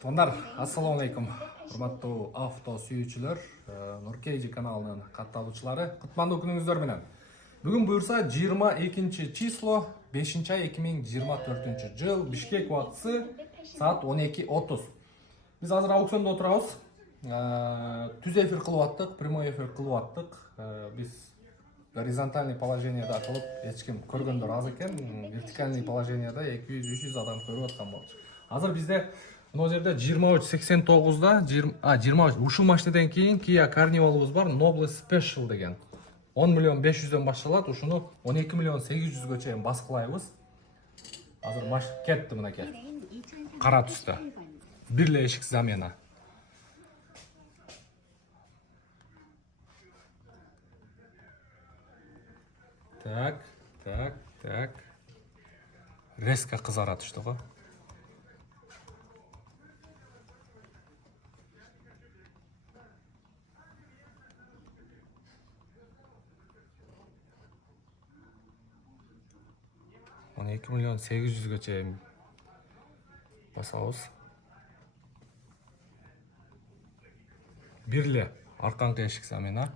Тондар, ассаламу алейкум. Урматтуу авто сүйүүчүлөр, Нуркейджи каналынын катталуучулары, кутмандуу күнүңүздөр менен. Бүгүн буюрса 22 число 5 ай 2024 жыл Бишкек убактысы саат 12:30. Биз азыр аукциондо отурабыз. Түз эфир кылып аттык, прямой эфир кылып аттык. Биз горизонтальный положенияда кылып эч ким көргөндөр аз экен. Вертикальный положенияда 200-300 адам көрүп аткан болчу. Азыр бизде мына жерде 2389да 23 ушул машинеден кийин Kia Carnival'ыбыз бар, Noble Special деген. 10 миллион 500дөн башталат, ушуну 12 миллион 800гө чейин баскылайбыз. Азыр маш кетти мынакей. Кара түстө. Бирле эшик замена. Так. Резко кызара түштү го. Он 2 миллион 800гө чейин басабыз. Бирле арканкы эшик замена.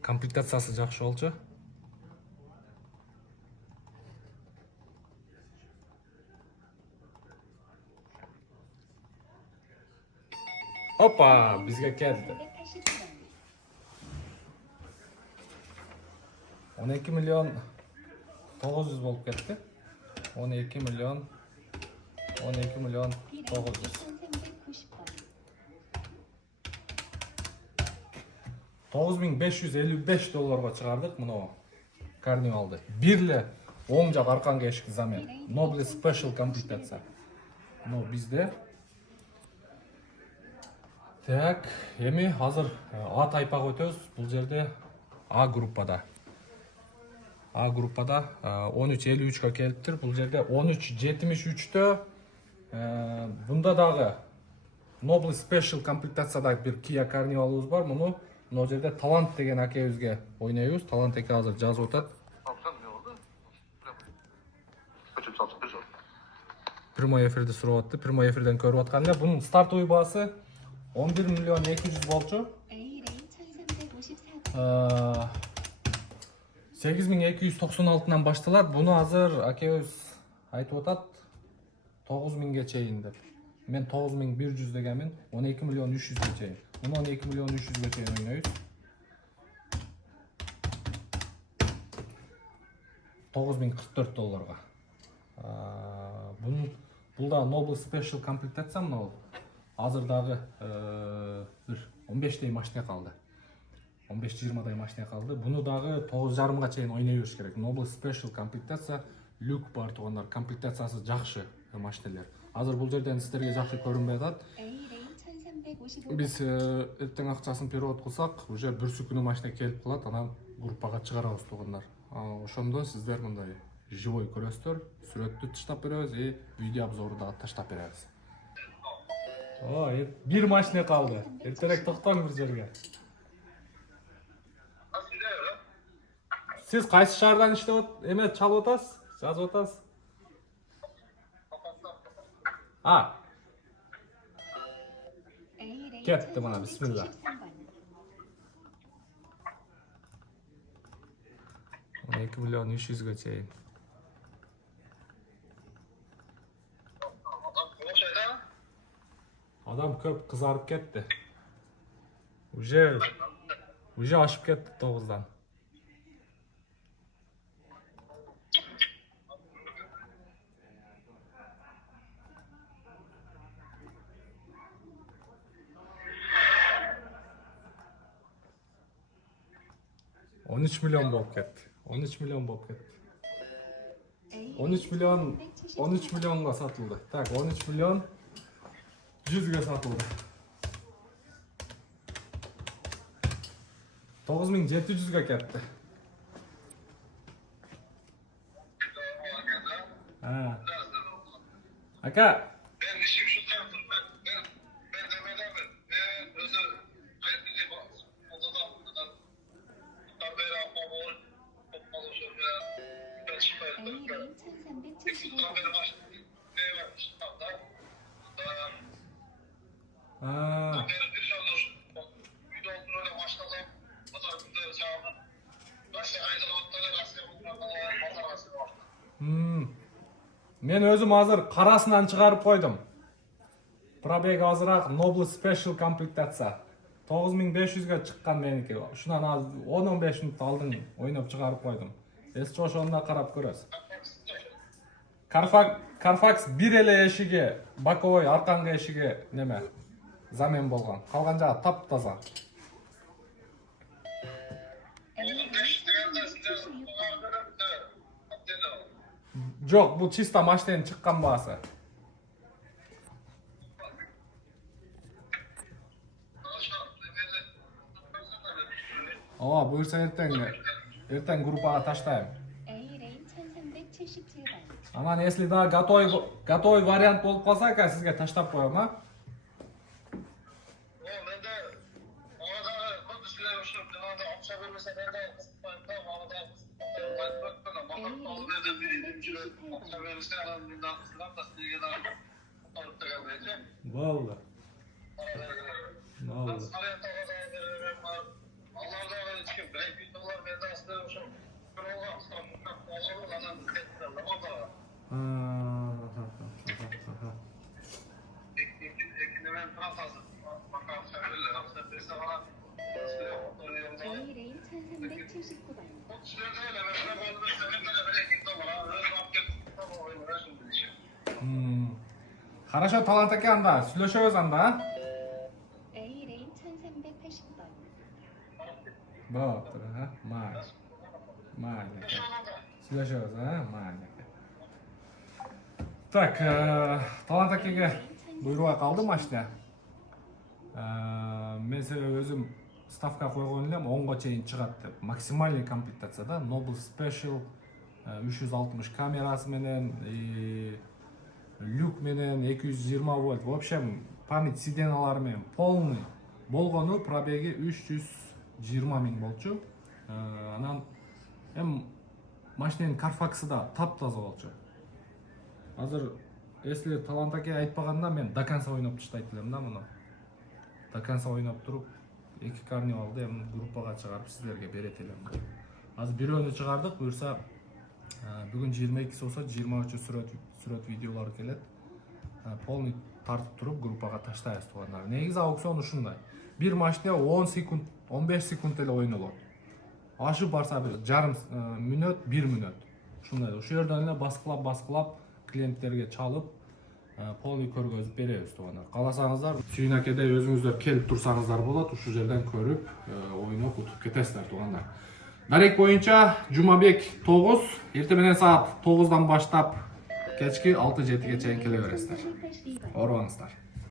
Комплектациясы жакшы болчу. Опа, бизге келди. 12 миллион 900 болуп кетти. 12 миллион 900. 9555 долларга чыгардык мына Carnival'ды. Бирле оң жак арканга эшик замен. Noble Special комплектация. Но бизде так, эми азыр А тайпага өтөбүз. Бул жерде А группада 1353гө келиптир. Бул жерде 1373тө бунда дагы Noble Special комплектациядагы бир Kia Carnival'ыбыз бар. Муну мына жерде Талант деген акебизге ойнойбуз. Талант эке азыр жазып атат. Прямой эфирди сурап атты. Прямой эфирден көрүп аткан эле. Бунун стартовый баасы 11 миллион 200 болчу. 8296-нан башталат. Буну азыр акебиз айтып атат 9000ге чейин деп. Мен 9100 дегенмин. 12 миллион 300ге чейин. Муну 12 миллион 300ге чейин ойнойбуз. 9044 долларга. Бул да Noble Special комплектация мына. Азыр дагы бир 15дей машина калды. 15-20дай машина калды. Буну дагы 9,5га чейин ойной бериш керек. Noble Special комплектация, люк бар тугандар, комплектациясы жакшы машиналар. Азыр бул жерден сиздерге жакшы көрүнбөй атат. Биз эртең акчасын перевод кылсак, уже бир сүкүнү машина келип калат, анан группага чыгарабыз тугандар. Ошондо сиздер мындай живой көрөсүздөр, сүрөттү таштап беребиз и видео обзорду дагы таштап беребиз. Бир машина калды. Эртерээк токтоң бир жерге. Сиз кайсы шаардан иштеп чалып атасыз? Жазып атасыз? Кетти мына, бисмилла. 12 миллион 300гө чейин. Адам көп кызарып кетти. Уже ашып кетти 9дан. Он 13 миллион болуп кетти. 13 миллионго сатылды. Так, 13 миллион 100ге сатылды. 9700ге кетти. Aka. Мен өзім азыр қарасынан шығарып қойдым. Пробег азырақ Noble Special комплектация. 9500-ге шыққан менікі. Шунан аз 10-15 минут алдың ойнап шығарып қойдым. Есі ошонда қарап көресіз. Carfax bir эле эшиги, боковой арканга эшиги неме замен болгон. Калган жагы таптаза. Жок, бул чисто машинанын чыккан баасы. Буюрса эртең группага таштайм. Анан если да готовый вариант болуп калса, сизге таштап коем, а? Болду. Хорошо, талант аке анда, сүйлөшөбүз анда, а? A-Lane 1380번. Болуптур, а? Майли. Сүйлөшөбүз, а? Майли. Так, талант акеге буйрубай калды машина. Мен себеби өзүм ставка койгон элем 10го чейин чыгат деп. Максимальный комплектацияда Noble Special 360 камерасы менен, люк менен 220 вольт. В общем, память сиденалары менен полный болгону пробеги 320 миң болчу. Анан машинанын Carfax'ы да таптаза болчу. Азыр если талант аке айтпаганда мен до конца ойноп таштайт элем да муну. До конца ойноп туруп, 2 карнивалды группага чыгарып сиздерге берет элем. Азыр бирөөнү чыгардык, буюрса бүгүн 22 болсо 23 сүрөт видеолор келет. Полный тартып туруп группага таштайбыз туугандар. Негизи аукцион ушундай. Бир машина 10 секунд, 15 секунд эле ойнолот. Ашып барса бир жарым мүнөт, 1 мүнөт. Ушундай. Ошол жерден эле баскылап клиенттерге чалып, полный көргөзүп беребиз туугандар. Кааласаңыздар, Сүйүн акеде өзүңүздөр келип турсаңыздар болот, ушул жерден көрүп, ойноп утуп кетесиздер туугандар. Дарек боюнча Жумабек 9, эртең менен саат 9-дан баштап кечки 6-7-ге чейин келе бересиздер. Орубаңыздар.